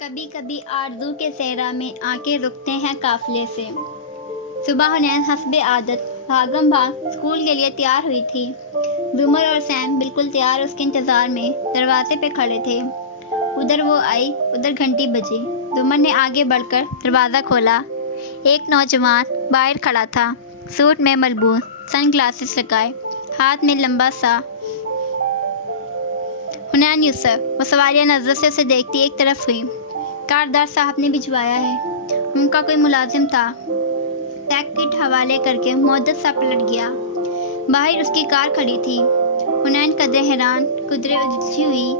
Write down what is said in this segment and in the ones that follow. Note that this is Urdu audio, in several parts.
کبھی کبھی آرزو کے صحرا میں آنکھیں رکتے ہیں قافلے سے۔ صبح حنین حسب عادت بھاگم بھاگ اسکول کے لیے تیار ہوئی تھی۔ زمر اور سیم بالکل تیار اس کے انتظار میں دروازے پہ کھڑے تھے۔ ادھر وہ آئی، ادھر گھنٹی بجی۔ زمر نے آگے بڑھ کر دروازہ کھولا۔ ایک نوجوان باہر کھڑا تھا، سوٹ میں ملبوس، سن گلاسز لگائے، ہاتھ میں لمبا سا۔ حنین یوسف، وہ سوالیہ نظر سے اسے دیکھتی ایک طرف ہوئی۔ کاردار صاحب نے بھجوایا ہے، ان کا کوئی ملازم تھا۔ ٹیکٹ حوالے کر کے معدت سا پلٹ گیا۔ باہر اس کی کار کھڑی تھی۔ حنین قدرے حیران، قدرے الجھی ہوئی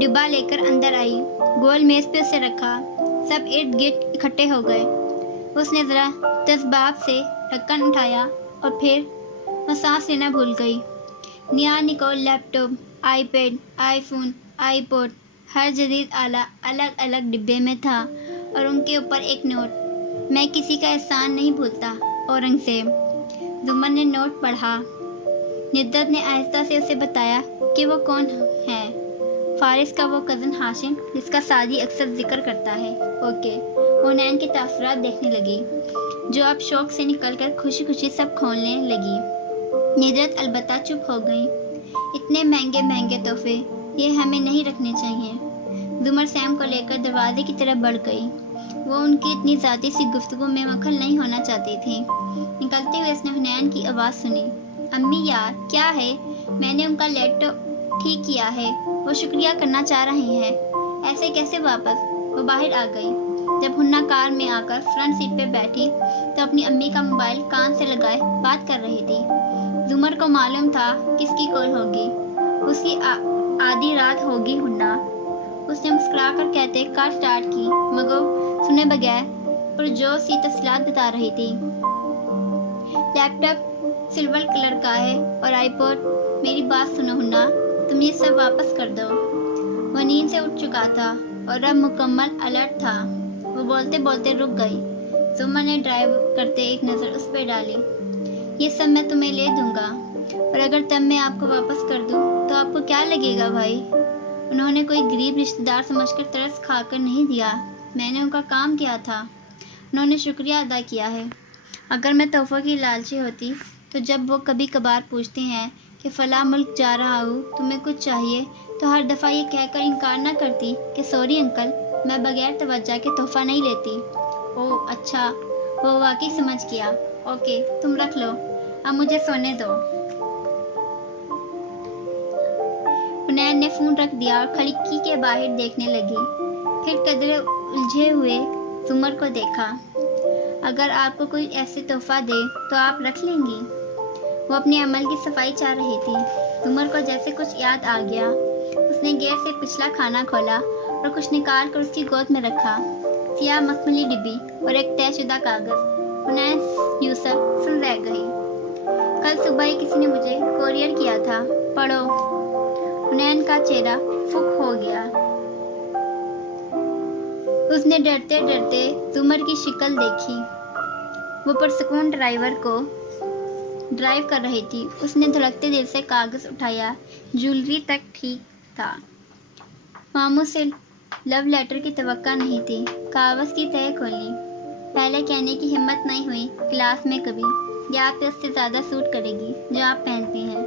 ڈبہ لے کر اندر آئی، گول میز پہ اسے رکھا۔ سب ارد گرد اکٹھے ہو گئے۔ اس نے ذرا تذبذب سے ڈھکن اٹھایا اور پھر وہ سانس لینا بھول گئی۔ نیا نکول laptop, iPad, iPhone, iPod, ہر جدید آلہ الگ الگ ڈبے میں تھا اور ان کے اوپر ایک نوٹ۔ میں کسی کا احسان نہیں بھولتا، اورنگزیب۔ زمر نے نوٹ پڑھا۔ ندرت نے آہستہ سے اسے بتایا کہ وہ کون ہے۔ فارس کا وہ کزن ہاشم جس کا سعدی اکثر ذکر کرتا ہے۔ اوکے۔ حنین کے تاثرات دیکھنے لگی، جو اب شوق سے نکل کر خوشی خوشی سب کھولنے لگی۔ ندرت البتہ چپ ہو گئی۔ اتنے مہنگے مہنگے تحفے، یہ ہمیں نہیں رکھنے چاہیے۔ زمر سیم کو لے کر دروازے کی طرف بڑھ گئی۔ وہ ان کی اتنی ذاتی سی گفتگو میں مکھل نہیں ہونا چاہتی تھی۔ نکلتے ہوئے اس نے حنین کی آواز سنی، امی یار کیا ہے؟ میں نے ان کا لیپ ٹاپ ٹھیک کیا ہے، وہ شکریہ کرنا چاہ رہے ہیں۔ ایسے کیسے واپس؟ وہ باہر آ گئی۔ جب ہنہ کار میں آ کر فرنٹ سیٹ پہ بیٹھی تو اپنی امی کا موبائل کان سے لگائے بات کر رہی تھی۔ زمر کو معلوم تھا کس کی کال ہوگی، اس کی آدھی رات ہوگی ہنہ۔ اس نے مسکرا کر کہتے کار سٹارٹ کی، مگر سنے بغیر پرجوش سی تفصیلات بتا رہی تھی۔ لیپ ٹاپ سلور کلر کا ہے اور آئی پوڈ۔ میری بات سنو ہنہ، تم یہ سب واپس کر دو۔ وہ نیند سے اٹھ چکا تھا اور اب مکمل الرٹ تھا۔ وہ بولتے بولتے رک گئی۔ زمر نے ڈرائیو کرتے ایک نظر اس پہ ڈالی۔ یہ سب میں تمہیں لے دوں گا، اور اگر تب میں آپ کو واپس کر دوں تو آپ کو کیا لگے گا بھائی؟ انہوں نے کوئی غریب رشتہ دار سمجھ کر ترس کھا کر نہیں دیا، میں نے ان کا کام کیا تھا، انہوں نے شکریہ ادا کیا ہے۔ اگر میں تحفوں کی لالچی ہوتی تو جب وہ کبھی کبھار پوچھتے ہیں کہ فلاں ملک جا رہا ہوں تمہیں کچھ چاہیے تو ہر دفعہ یہ کہہ کر انکار نہ کرتی کہ سوری انکل، میں بغیر توجہ کے تحفہ نہیں لیتی۔ اوہ اچھا، وہ واقعی سمجھ گیا۔ اوکے تم رکھ لو، اب مجھے سونے دو۔ حنین نے فون رکھ دیا اور کھڑکی کے باہر دیکھنے لگی، پھر قدرے الجھے ہوئے زمر کو دیکھا۔ اگر آپ کو کوئی ایسے تحفہ دے تو آپ رکھ لیں گی؟ وہ اپنے عمل کی صفائی چاہ رہی تھی۔ زمر کو جیسے کچھ یاد آ گیا۔ اس نے گیس سے پچھلا کھانا کھولا اور کچھ نکال کر اس کی گود میں رکھا، سیاہ مخملی ڈبی اور ایک طے شدہ کاغذ۔ حنین یوسف سن رہ گئی۔ کل صبح ہی کسی نے مجھے کوریئر کیا تھا، پڑھو۔ حنین کا چہرہ فک ہو گیا۔ اس نے ڈرتے ڈرتے زمر کی شکل دیکھی۔ وہ پرسکون ڈرائیور کو ڈرائیو کر رہی تھی۔ اس نے دھڑکتے دل سے کاغذ اٹھایا، جولری تک ٹھیک تھا۔ ماموں سے لو لیٹر کی توقع نہیں تھی۔ کاغذ کی تہہ کھولی۔ پہلے کہنے کی ہمت نہیں ہوئی کلاس میں کبھی، یہ آپ پہ اس سے زیادہ سوٹ کرے گی جو آپ پہنتی ہیں۔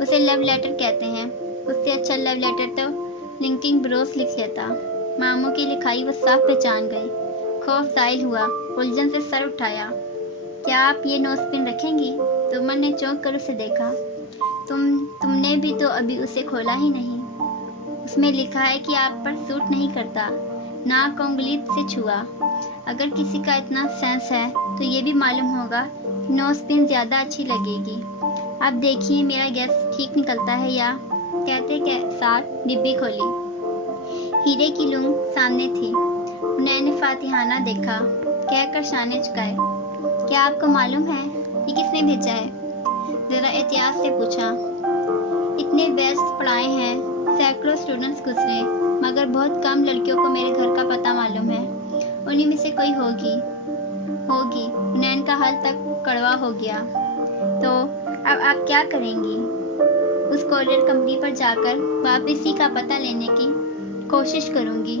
اسے لو لیٹر کہتے ہیں، اس سے اچھا لو لیٹر تو لنکنگ بروس لکھ لیتا۔ ماموں کی لکھائی وہ صاف پہچان گئی۔ خوف زائل ہوا، الجھن سے سر اٹھایا۔ کیا آپ یہ نوز پن رکھیں گی؟ زمر نے چونک کر اسے دیکھا۔ تم نے بھی تو ابھی اسے کھولا ہی نہیں۔ اس میں لکھا ہے کہ آپ پر سوٹ نہیں کرتا۔ ناک کو انگلی سے چھوا۔ اگر کسی کا اتنا سینس ہے تو یہ بھی معلوم ہوگا کہ نوز پن زیادہ اچھی لگے گی۔ اب دیکھیے میرا گیس ٹھیک نکلتا ہے یا؟ کہتے کے ساتھ ڈبی کھولی۔ ہیرے کی لنگ سامنے تھی۔ انہیں نے فاتحانہ دیکھا کہہ کر شانے جھکائے۔ کیا آپ کو معلوم ہے یہ کس نے بھیجا ہے؟ ذرا احتیاط سے پوچھا۔ اتنے بیچ پڑھائے ہیں، سینکڑوں اسٹوڈنٹس گزرے، مگر بہت کم لڑکیوں کو میرے گھر کا پتہ معلوم ہے۔ انہی میں سے کوئی ہوگی۔ حنین کا حال تک کڑوا ہو گیا۔ تو اب آپ کیا کریں گی؟ اس کوریئر کمپنی پر جا کر واپسی کا پتہ لینے کی کوشش کروں گی۔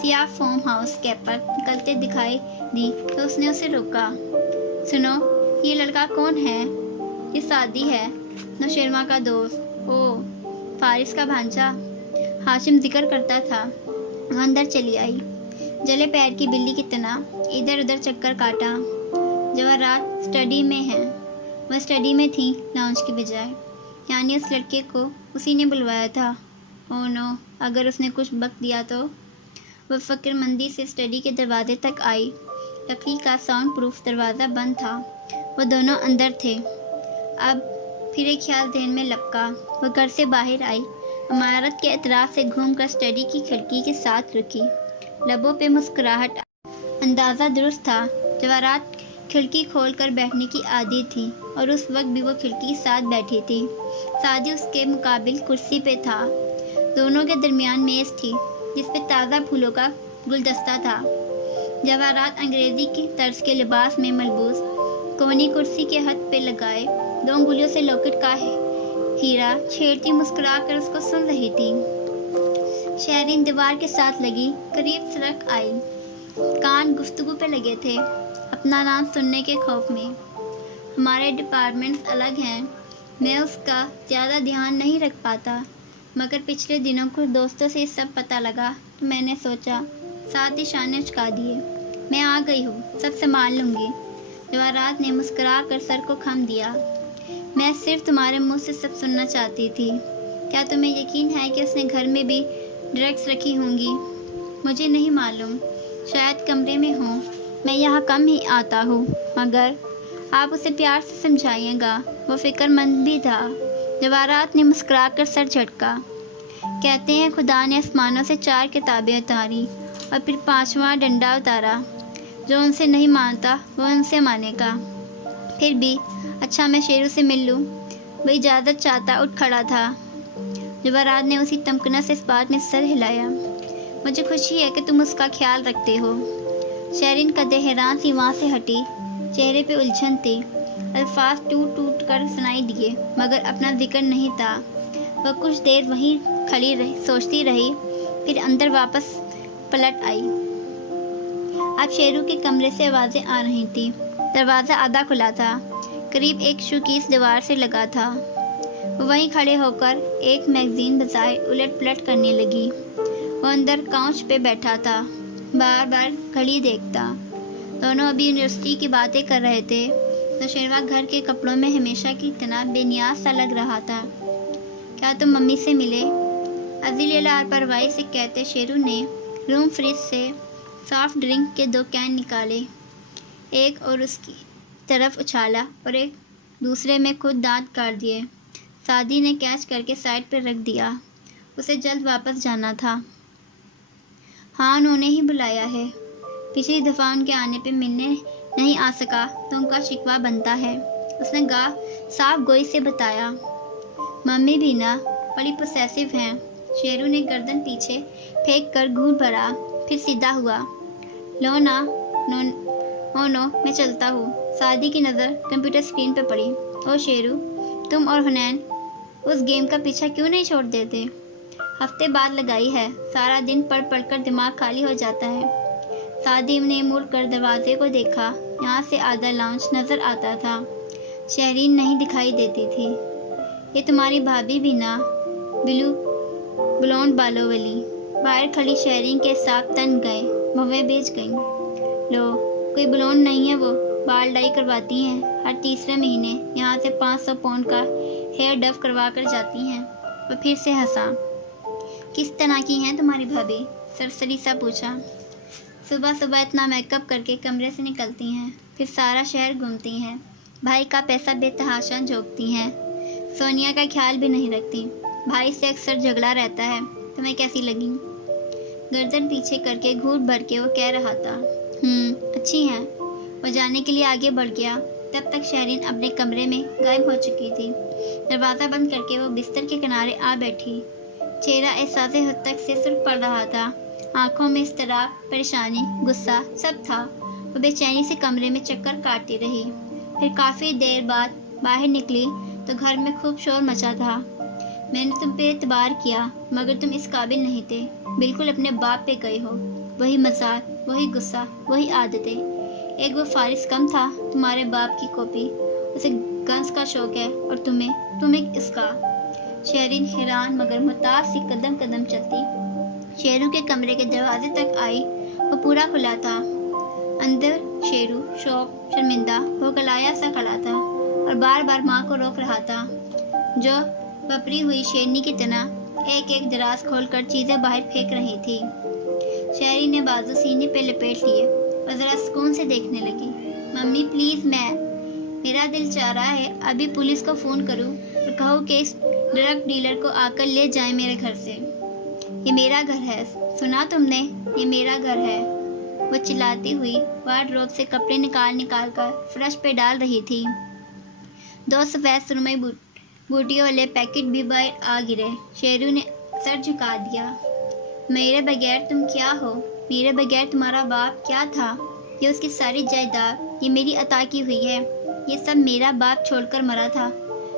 سیاہ فارم ہاؤس کیپ پر نکلتے دکھائی دی تو اس نے اسے روکا۔ سنو، یہ لڑکا کون ہے؟ یہ سعدی ہے، نوشیروان کا دوست۔ او، فارس کا بھانجا، ہاشم ذکر کرتا تھا۔ وہ اندر چلی آئی، جلے پیر کی بلی کی طرح ادھر ادھر چکر کاٹا۔ جواہرات اسٹڈی میں ہیں۔ وہ اسٹڈی میں تھی لاؤنج کی بجائے، یعنی اس لڑکے کو اسی نے بلوایا تھا۔ او نو، اگر اس نے کچھ بک دیا تو؟ وہ فکر مندی سے اسٹڈی کے دروازے تک آئی۔ لکڑی کا ساؤنڈ پروف دروازہ بند تھا۔ وہ دونوں اندر تھے۔ اب پھر ایک خیال ذہن میں لپکا۔ وہ گھر سے باہر آئی، عمارت کے اطراف سے گھوم کر اسٹڈی کی کھڑکی کے ساتھ رکی۔ لبوں پہ مسکراہٹ، اندازہ درست تھا۔ جواہرات کھڑکی کھول کر بیٹھنے کی عادی تھی اور اس وقت بھی وہ کھڑکی کے ساتھ بیٹھی تھی۔ سعدی اس کے مقابل کرسی پہ تھا۔ دونوں کے درمیان میز تھی جس پہ تازہ پھولوں کا گلدستہ تھا۔ جواہرات انگریزی کی طرز کے لباس میں ملبوس، کونی کرسی کے ہتھ پہ لگائے 2 انگلیوں سے لاکٹ کا ہیرا چھیڑتی مسکرا کر اس کو سن رہی تھی۔ شہرین دیوار کے ساتھ لگی قریب سرک آئی۔ کان گفتگو پہ لگے تھے، اپنا نام سننے کے خوف میں۔ ہمارے ڈپارٹمنٹس الگ ہیں، میں اس کا زیادہ دھیان نہیں رکھ پاتا، مگر پچھلے دنوں کچھ دوستوں سے یہ سب پتہ لگا تو میں نے سوچا۔ ساتھ ہی شانے اچکا دیے۔ میں آ گئی ہوں، سب سنبھال لوں گی۔ جواہرات نے مسکرا کر سر کو خم دیا۔ میں صرف تمہارے منہ سے سب سننا چاہتی تھی۔ کیا تمہیں یقین ہے کہ اس نے گھر میں بھی ڈرگس رکھی ہوں گی؟ مجھے نہیں معلوم، شاید کمرے میں ہوں، میں یہاں کم ہی آتا ہوں، مگر آپ اسے پیار سے سمجھائیے گا، وہ فکر مند بھی تھا۔ جواہرات نے مسکرا کر سر جھٹکا۔ کہتے ہیں خدا نے آسمانوں سے 4 کتابیں اتاری اور پھر 5واں ڈنڈا اتارا، جو ان سے نہیں مانتا وہ ان سے مانے گا۔ پھر بھی اچھا، میں شیرو سے مل لوں؟ وہ اجازت چاہتا اٹھ کھڑا تھا۔ جواہرات نے اسی تمکنا سے اس بات میں سر ہلایا۔ مجھے خوشی ہے کہ تم اس کا خیال رکھتے ہو۔ شہرین قدر حیران سی وہاں سے ہٹی، چہرے پہ الجھن تھی۔ الفاظ ٹوٹ ٹوٹ کر سنائی دیے مگر اپنا ذکر نہیں تھا۔ وہ کچھ دیر وہیں کھڑی رہی، سوچتی رہی، پھر اندر واپس پلٹ آئی۔ اب شیرو کے کمرے سے آوازیں آ رہی تھیں۔ دروازہ آدھا کھلا تھا، قریب ایک شوکیس دیوار سے لگا تھا۔ وہ وہیں کھڑے ہو کر ایک میگزین بجائے الٹ پلٹ کرنے لگی۔ وہ اندر کاؤچ پہ بیٹھا تھا، بار بار گھڑی دیکھتا۔ دونوں ابھی یونیورسٹی کی باتیں کر رہے تھے۔ نوشیروان گھر کے کپڑوں میں ہمیشہ کی طرح بے نیاز سا لگ رہا تھا۔ کیا تم ممی سے ملے؟ عزیز لاپرواہی سے کہتے شیرو نے روم فریج سے سافٹ ڈرنک کے 2 کین نکالے، ایک اور اس کی طرف اچھالا اور ایک دوسرے میں خود دانت کاٹ دیے۔ سعدی نے کیچ کر کے سائڈ پر رکھ دیا، اسے جلد واپس جانا تھا۔ ہاں، انہوں نے ہی بلایا ہے۔ پچھلی دفعہ ان کے آنے پہ ملنے نہیں آ سکا تو ان کا شکوہ بنتا ہے، اس نے صاف گوئی سے بتایا۔ ممی بھی نا بڑی پوسیسیو ہیں۔ شیرو نے گردن پیچھے پھینک کر گھونٹ بھرا، پھر سیدھا ہوا۔ لو نا، نو، میں چلتا ہوں۔ سعدی کی نظر کمپیوٹر اسکرین پہ پڑی۔ او شیرو، تم اور حنین اس گیم کا پیچھا کیوں نہیں چھوڑ دیتے؟ ہفتے بعد لگائی ہے، سارا دن پڑھ پڑھ کر دماغ خالی ہو جاتا ہے۔ سعدی نے مڑ کر دروازے کو دیکھا، یہاں سے آدھا لاؤنج نظر آتا تھا، شہرین نہیں دکھائی دیتی تھی۔ یہ تمہاری بھابھی بھی نا، بلونڈ بالوں والی۔ باہر کھڑی شہرین کے ساتھ تن گئے، بھویں بیچ گئیں۔ لو، کوئی بلونڈ نہیں ہے، وہ بال ڈائی کرواتی ہیں، ہر تیسرے مہینے یہاں سے 500 پاؤنڈ کا ہیئر ڈف کروا کر جاتی ہیں۔ وہ پھر سے ہنسا۔ کس طرح کی ہیں تمہاری بھابھی؟ سرسری سا پوچھا۔ صبح صبح اتنا میک اپ کر کے کمرے سے نکلتی ہیں، پھر سارا شہر گھومتی ہیں، بھائی کا پیسہ بے تحاشا جھونکتی ہیں، سونیا کا خیال بھی نہیں رکھتی، بھائی سے اکثر جھگڑا رہتا ہے۔ تمہیں کیسی لگی؟ گردن پیچھے کر کے گھونٹ بھر کے وہ کہہ رہا تھا، اچھی ہیں۔ وہ جانے کے لیے آگے بڑھ گیا، تب تک شہرین اپنے کمرے میں غائب ہو چکی تھی۔ دروازہ بند کر کے وہ بستر کے کنارے آ بیٹھی، چہرہ احساس حد تک سے سرخ پڑ رہا تھا، آنکھوں میں اضطراب، پریشانی، غصہ سب تھا۔ وہ بے چینی سے کمرے میں چکر کاٹتی رہی، پھر کافی دیر بعد باہر نکلی تو گھر میں خوب شور مچا تھا۔ میں نے تم پہ اعتبار کیا مگر تم اس قابل نہیں تھے، بالکل اپنے باپ پہ گئے ہو، وہی مذاق، وہی غصہ، وہی عادتیں۔ ایک وہ فارس کم تھا تمہارے باپ کی کاپی، اسے گنز کا شوق ہے اور تمہیں اس کا۔ شہرین حیران مگر محتاط سی قدم قدم چلتی شیرو کے کمرے کے دروازے تک آئی۔ وہ پورا کھلا تھا۔ اندر شیرو شوق شرمندہ ہو گلایا سا کھڑا تھا اور بار بار ماں کو روک رہا تھا جو بپری ہوئی شیرنی کی طرح ایک ایک دراز کھول کر چیزیں باہر پھینک رہی تھی۔ شہری نے بازو سینے پہ لپیٹ لیے اور ذرا سکون سے دیکھنے لگی۔ ممی پلیز، میرا دل چاہ رہا ہے ابھی پولیس کو فون کروں اور کہوں کہ اس ڈرگ ڈیلر کو آ کر لے جائیں میرے گھر سے۔ یہ میرا گھر ہے، سنا تم نے؟ یہ میرا گھر ہے، وہ چلاتی ہوئی وارڈروب سے کپڑے نکال کر فرش پہ ڈال رہی تھی۔ 2 سفید سرمئی بوٹیوں والے پیکٹ بھی باہر آ گرے۔ شیرو نے سر جھکا دیا۔ میرے بغیر تم کیا ہو؟ میرے بغیر تمہارا باپ کیا تھا؟ یہ اس کی ساری جائیداد، یہ میری عطا کی ہوئی ہے۔ یہ سب میرا باپ چھوڑ کر مرا تھا،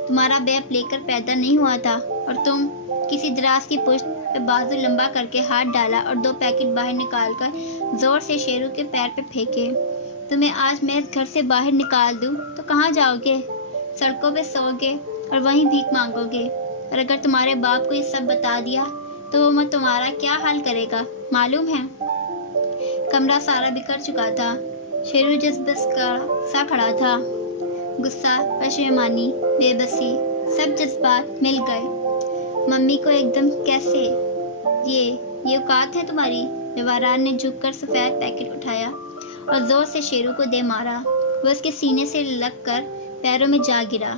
تمہارا باپ لے کر پیدا نہیں ہوا تھا، اور تم کسی دراز کی پشت پہ بازو لمبا کر کے ہاتھ ڈالا اور 2 پیکٹ باہر نکال کر زور سے شیرو کے پیر پہ پھینکے۔ تمہیں آج میں اس گھر سے باہر نکال دوں تو کہاں جاؤ گے؟ سڑکوں پہ سو گے اور وہیں بھیک مانگو گے، اور اگر تمہارے باپ کو یہ سب بتا دیا تو وہ تمہارا کیا حال کرے گا معلوم ہے؟ کمرہ سارا بکھر چکا تھا۔ شیرو جذبس کا سا کھڑا تھا۔ غصہ، پشیمانی، بے بسی، سب جذبات مل گئے۔ ممی کو ایک دم کیسے؟ یہ اوقات ہے تمہاری؟ جواہرات نے جھک کر سفید پیکٹ اٹھایا اور زور سے شیرو کو دے مارا۔ وہ اس کے سینے سے لگ کر پیروں میں جا گرا۔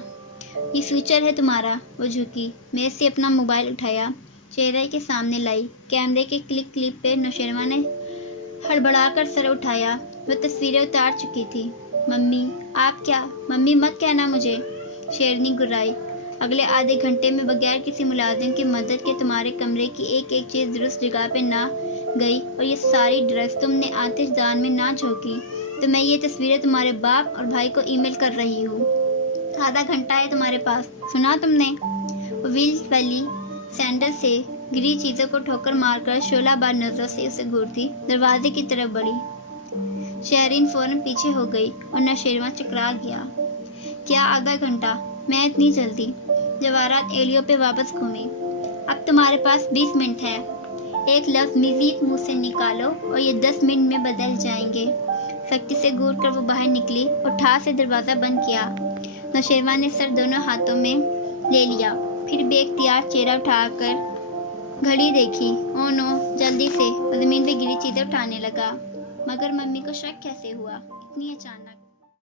یہ فیوچر ہے تمہارا۔ وہ جھکی، میز سے اپنا موبائل اٹھایا، چہرے کے سامنے لائی۔ کیمرے کے کلپ پہ نوشیروہ نے ہڑبڑا کر سر اٹھایا۔ وہ تصویریں اتار چکی تھی۔ ممی، آپ کیا؟ ممی مت کہنا مجھے، شیرنی گرائی۔ اگلے آدھے گھنٹے میں بغیر کسی ملازم کی مدد کے تمہارے کمرے کی ایک ایک چیز درست جگہ پہ نہ گئی، اور یہ ساری ڈرگس تم نے آتش دان میں نہ جھونکی، تو میں یہ تصویریں تمہارے باپ اور بھائی کو ای میل کر رہی ہوں۔ آدھا گھنٹہ ہے تمہارے پاس، سنا تم نے؟ وہ ویل والی سینڈل سے گری چیزوں کو ٹھوکر مار کر شعلہ بار نظروں سے اسے گھورتی دروازے کی طرف بڑھی۔ شہرین فوراً پیچھے ہو گئی اور نوشیروہ چکرا گیا۔ کیا آدھا گھنٹہ؟ میں اتنی جلدی؟ جواہرات ایلیوں پہ واپس گھومی۔ اب تمہارے پاس 20 منٹ ہے۔ ایک لفظ مزید منہ سے نکالو اور یہ 10 منٹ میں بدل جائیں گے۔ سختی سے گھور کر وہ باہر نکلی اور ٹھاس سے دروازہ بند کیا۔ نوشیروہ نے سر دونوں ہاتھوں میں لے لیا، پھر بے اختیار چہرہ اٹھا کر گھڑی دیکھی۔ او نو، جلدی سے وہ زمین پہ گری چیزیں اٹھانے لگا۔ مگر ممی کو شک کیسے ہوا اتنی اچانک؟